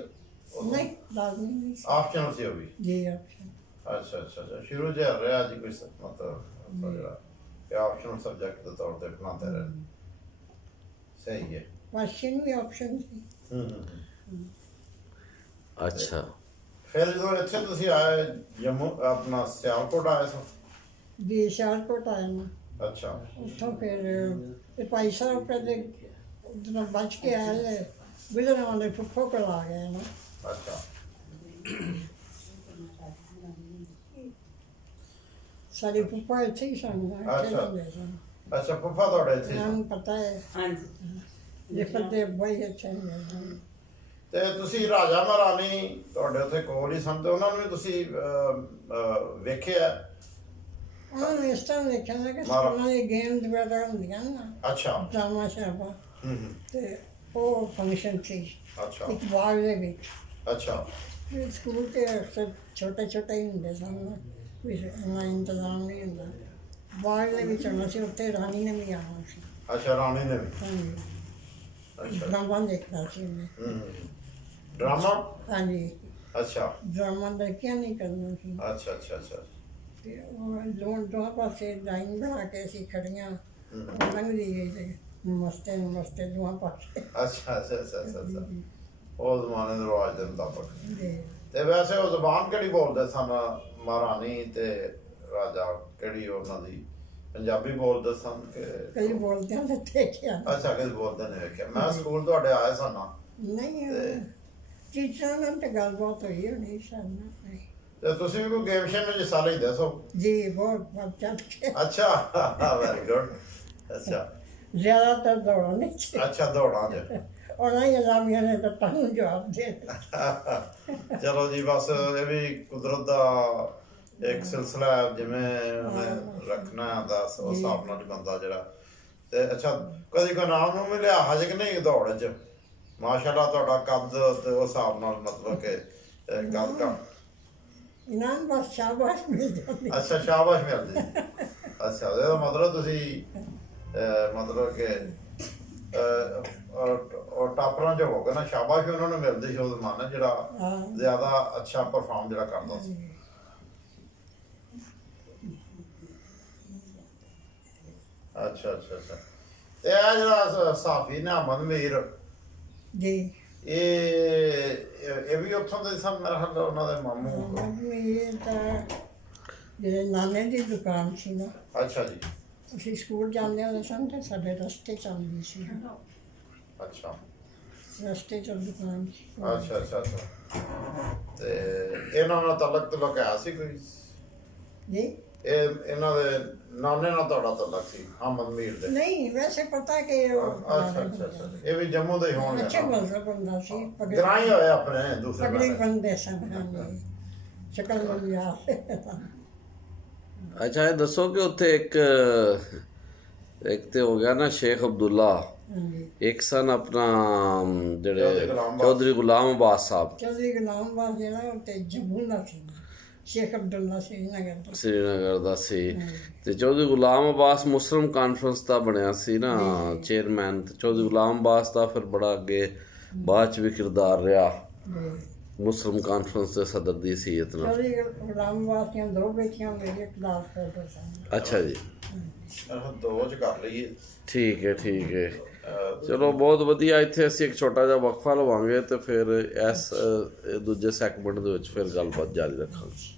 ਨਹੀਂ, ਲਾਜ਼ਮੀ ਨਹੀਂ ਸੀ, ਆਪਸ਼ਨਲ ਸੀ ਉਹ ਵੀ? ਜੀ, ਆਪਸ਼ਨ। ਅੱਛਾ ਅੱਛਾ, ਸ਼ੁਰੂ ਜਿਹਾ ਰਿਹਾ ਜੀ ਕੋਈ ਮਤਲਬ ਜਿਹੜਾ ਆਪਸ਼ਨਲ ਸਬਜੈਕਟ ਦੇ ਤੌਰ ਤੇ ਪੜ੍ਹਾਉਂਦੇ ਰਹੇ। ਸਹੀ ਹੈ। ਪਰਸ਼ੀਅਨ ਵੀ ਆਪਸ਼ਨ ਸੀ। ਅੱਛਾ। ਫਿਰ ਜਦੋਂ ਇੱਥੇ ਤੁਸੀਂ ਆਏ ਜੰਮੂ, ਆਪਣਾ ਸਿਆਲਕੋਟ ਆਏ ਸੋ? ਜੀ, ਸਿਆਲਕੋਟ ਆਏ ਨਾ। ਅੱਛਾ। ਉੱਥੋਂ ਫਿਰ ਭਾਈ ਸਾਹਿਬ ਪਹਿਲੇ ਜਦੋਂ ਬਚ ਕੇ ਆਏ ਗੁਜਰਨ ਵਾਲੇ ਫੁੱਫੋ ਕੋਲ ਆ ਗਏ ਨਾ। ਅੱਛਾ। ਸਾਡੀ ਫੁੱਫਾ ਇੱਥੇ ਹੀ ਸਨ, ਇੱਥੇ ਰਹਿੰਦੇ ਸਨ। ਅੱਛਾ ਫੁੱਫਾ ਤੁਹਾਡੇ ਇੱਥੇ ਸਾਨੂੰ ਪਤਾ ਹੈ। ਹਾਂਜੀ, ਲਿਖਤ ਦੇ ਬਈ ਇੱਥੇ ਹੁੰਦੇ ਸਨ। ਤੇ ਤੁਸੀਂ ਰਾਜਾ ਮਹਾਰਾਣੀ ਤੁਹਾਡੇ ਉੱਥੇ ਕੋਲ ਹੀ ਸਨ ਤੇ ਉਹਨਾਂ ਨੂੰ ਵੀ ਤੁਸੀਂ ਵੇਖਿਆ? ਉਹਨਾਂ ਨੂੰ ਇਸ ਤਰ੍ਹਾਂ ਦੇਖਿਆ ਨਾ ਕਿ ਸਕੂਲਾਂ ਦੀ ਗੇਮਸ ਵਗੈਰਾ ਹੁੰਦੀਆਂ ਨਾ। ਅੱਛਾ। ਡਰਾਮਾ ਸ਼ਰਾਮਾ ਤੇ ਉਹ ਫੰਕਸ਼ਨ ਸੀ ਇੱਕ ਬਾਗ ਦੇ ਵਿੱਚ। ਅੱਛਾ। ਸਕੂਲ ਤੇ ਅਕਸਰ ਛੋਟੇ ਛੋਟੇ ਹੀ ਹੁੰਦੇ ਸਨ, ਕੋਈ ਇੰਨਾ ਇੰਤਜ਼ਾਮ ਨਹੀਂ ਹੁੰਦਾ। ਬਾਗ ਦੇ ਵਿੱਚ ਆਉਣਾ ਸੀ, ਉੱਥੇ ਰਾਣੀ ਨੇ ਵੀ ਆਉਣਾ ਸੀ। ਅੱਛਾ, ਰਾਣੀ ਨੇ ਵੀ? ਹਾਂਜੀ, ਡਰਾਮਾ ਦੇਖਦਾ ਸੀ ਉਹਨੇ। ਡਰਾਮਾ? ਹਾਂਜੀ। ਅੱਛਾ। ਡਰਾਮਾ ਦੇਖਿਆ ਨਹੀਂ ਕਰਨਾ ਸੀ। ਅੱਛਾ ਅੱਛਾ ਅੱਛਾ। ਤੇ ਉਹ ਦੋਹਾਂ ਪਾਸੇ ਲਾਈਨ ਬਣਾ ਕੇ ਅਸੀਂ ਖੜੀਆਂ, ਲੰਘਦੀ ਗਈ ਤੇ ਨਮਸਤੇ ਨਮਸਤੇ ਦੋਹਾਂ ਪਾਸੇ। ਅੱਛਾ ਅੱਛਾ ਅੱਛਾ ਅੱਛਾ। ਉਹ ਜ਼ਮਾਨੇ ਦੇ ਰਿਵਾਜ ਦੇ ਮੁਤਾਬਕ। ਤੇ ਵੈਸੇ ਉਹ ਜ਼ਬਾਨ ਕਿਹੜੀ ਬੋਲਦੇ ਸਨ ਮਹਾਰਾਣੀ ਤੇ ਰਾਜਾ? ਕਿਹੜੀ ਉਹਨਾਂ ਦੀ? ਪੰਜਾਬੀ ਬੋਲਦੇ ਸਨ ਕਿ? ਕਈ ਬੋਲਦੇ ਨੇ ਦੇਖਿਆ। ਅੱਛਾ, ਕਈ ਬੋਲਦੇ ਨੇ ਵੇਖਿਆ। ਮੈਂ ਸਕੂਲ ਤੁਹਾਡੇ ਆਏ ਸਨ। ਨਹੀਂ, ਟੀਚਰਾਂ ਨਾਲ ਤਾਂ ਗੱਲਬਾਤ ਹੋਈ ਹੋਣੀ ਸਾਨੂੰ। ਤੇ ਤੁਸੀਂ ਵੀ ਕੋਈ ਗੇਮ ਸ਼ੇਮ ਵਿੱਚ ਹਿੱਸਾ ਲੈਂਦੇ ਸੋ? ਜੀ, ਬਹੁਤ ਚੱਲ ਕੇ। ਅੱਛਾ, ਵੈਰੀ ਗੁੱਡ। ਅੱਛਾ, ਜ਼ਿਆਦਾਤਰ ਦੌੜਾਂ ਵਿੱਚ। ਅੱਛਾ, ਦੌੜਾਂ 'ਚ ਉਹਨਾਂ ਹੀ ਅਲਾਮੀਆਂ ਨੇ ਤਾਂ ਤੁਹਾਨੂੰ ਜਵਾਬ ਦੇ। ਚਲੋ ਜੀ, ਬਸ ਇਹ ਵੀ ਕੁਦਰਤ ਦਾ ਇੱਕ ਸਿਲਸਿਲਾ ਹੈ, ਜਿਵੇਂ ਉਹਨੇ ਰੱਖਣਾ ਦਾ ਉਸ ਹਿਸਾਬ ਨਾਲ ਹੀ ਬੰਦਾ ਜਿਹੜਾ। ਤੇ ਅੱਛਾ, ਕਦੀ ਕੋਈ ਨਾਮ ਨੂੰ ਮਿਲਿਆ ਹਜੇ ਕਿ ਨਹੀਂ ਦੌੜ 'ਚ? ਮਾਸ਼ਾਅੱਲਾ ਤੁਹਾਡਾ ਕੱਦ ਤੇ ਉਸ ਹਿਸਾਬ ਨਾਲ ਮਤਲਬ ਕਿ ਗੱਲ ਕਰ ਇਨਾਮ ਬਸ ਸ਼ਾਬਾਸ਼ ਮਿਲ ਜਾਂਦੀ। ਅੱਛਾ, ਸ਼ਾਬਾਸ਼ ਮਿਲਦੀ। ਅੱਛਾ, ਇਹਦਾ ਮਤਲਬ ਤੁਸੀਂ ਮਤਲਬ ਕਿ ਟਾਪਰਾਂ 'ਚ ਹੋ ਗਏ ਨਾ, ਸ਼ਾਬਾਸ਼ ਉਹਨਾਂ ਨੂੰ ਮਿਲਦੀ ਸੀ ਉਹ ਜ਼ਮਾਨੇ ਜਿਹੜਾ ਜ਼ਿਆਦਾ ਅੱਛਾ ਪਰਫਾਰਮ ਜਿਹੜਾ ਕਰਦਾ ਸੀ। ਅੱਛਾ ਅੱਛਾ ਅੱਛਾ। ਤੇ ਇਹ ਜਿਹੜਾ ਸਾਫੀ ਨੇ ਅਹਿਮਦ ਮੀਰ ਜੀ, ਇਹ ਵੀ ਉੱਥੋਂ ਦੇ ਸਨ ਮੇਰੇ ਖਿਆਲ ਉਹਨਾਂ ਦੇ ਮਾਮੂ? ਇਹ ਤਾਂ ਜਿਹੜੇ ਨਾਨੇ ਦੀ ਦੁਕਾਨ ਸੀ ਨਾ। ਅੱਛਾ ਜੀ। ਅਸੀਂ ਸਕੂਲ ਜਾਂਦੇ ਹੁੰਦੇ ਸਨ ਤੇ ਸਾਡੇ ਰਸਤੇ 'ਚ ਆਉਂਦੀ ਸੀ। ਅੱਛਾ, ਰਸਤੇ 'ਚ ਦੁਕਾਨ ਸੀ। ਅੱਛਾ ਅੱਛਾ ਅੱਛਾ। ਤੇ ਇਹਨਾਂ ਨਾਲ ਤਲਕ ਹੈ ਸੀ ਕੋਈ? ਜੀ, ਇਹਨਾਂ ਦੇ ਨਾਨੇ ਨਾਲ ਤੁਹਾਡਾ ਤਲਕ ਸੀ ਅਹਿਮਦ ਮੀਰ ਦੇ? ਨਹੀਂ, ਵੈਸੇ ਪਤਾ ਕਿ ਅੱਛਾ ਅੱਛਾ ਅੱਛਾ। ਇਹ ਵੀ ਜੰਮੂ ਦੇ ਹੋਣਗੇ? ਅੱਛੇ ਮਜ਼ਹਬ ਹੁੰਦਾ ਸੀ, ਗਰਾਈ ਹੋਏ ਆਪਣੇ ਦੂਸਰੇ ਪਗੜੀ ਬੰਦੇ ਸਨ। ਸ਼ਕਲ ਨੂੰ ਯਾਦ। ਅੱਛਾ, ਇਹ ਦੱਸੋ ਕਿ ਉੱਥੇ ਇੱਕ ਤੇ ਹੋ ਗਿਆ ਨਾ ਸ਼ੇਖ ਅਬਦੁੱਲਾ, ਇੱਕ ਸਨ ਆਪਣਾ ਜਿਹੜੇ ਚੌਧਰੀ ਗੁਲਾਮ ਅਬਾਸ ਸਾਹਿਬ। ਚੌਧਰੀ ਗੁਲਾਮ ਅਬਾਸ ਜਿਹੜਾ ਉੱਤੇ ਜੰਮੂ ਦਾ ਸੀ, ਸ਼ੇਖ ਅਬਦੁੱਲਾ ਸ੍ਰੀਨਗਰ ਦਾ ਸੀ। ਤੇ ਚੌਧਰੀ ਗੁਲਾਮ ਅਬਾਸ ਮੁਸਲਿਮ ਕਾਨਫਰੰਸ ਦਾ ਬਣਿਆ ਸੀ ਨਾ ਚੇਅਰਮੈਨ। ਤੇ ਚੌਧਰੀ ਗੁਲਾਮ ਅਬਾਸ ਦਾ ਫਿਰ ਬੜਾ ਅੱਗੇ ਬਾਅਦ 'ਚ ਵੀ ਕਿਰਦਾਰ ਰਿਹਾ ਮੁਸਲਿਮ ਕਾਨਫਰੰਸ ਦੇ ਸਦਰ ਦੀ ਸੀਅਤ ਨਾਲ। ਚੌਧਰੀ ਗੁਲਾਮ ਅਬਾਸ ਦੀਆਂ ਦੋ ਬੇਟੀਆਂ ਮੇਰੇ ਕਲਾਸ ਕਰਦੇ ਸਨ। ਅੱਛਾ ਜੀ, ਦੋ 'ਚ ਕਰ ਲਈਏ। ਠੀਕ ਹੈ ਠੀਕ ਹੈ, ਚਲੋ ਬਹੁਤ ਵਧੀਆ। ਇੱਥੇ ਅਸੀਂ ਇੱਕ ਛੋਟਾ ਜਿਹਾ ਵਕਫਾ ਲਵਾਂਗੇ ਤੇ ਫਿਰ ਇਸ ਦੂਜੇ ਸੈਗਮੈਂਟ ਦੇ ਵਿੱਚ ਫਿਰ ਗੱਲਬਾਤ ਜਾਰੀ ਰੱਖਾਂਗੇ।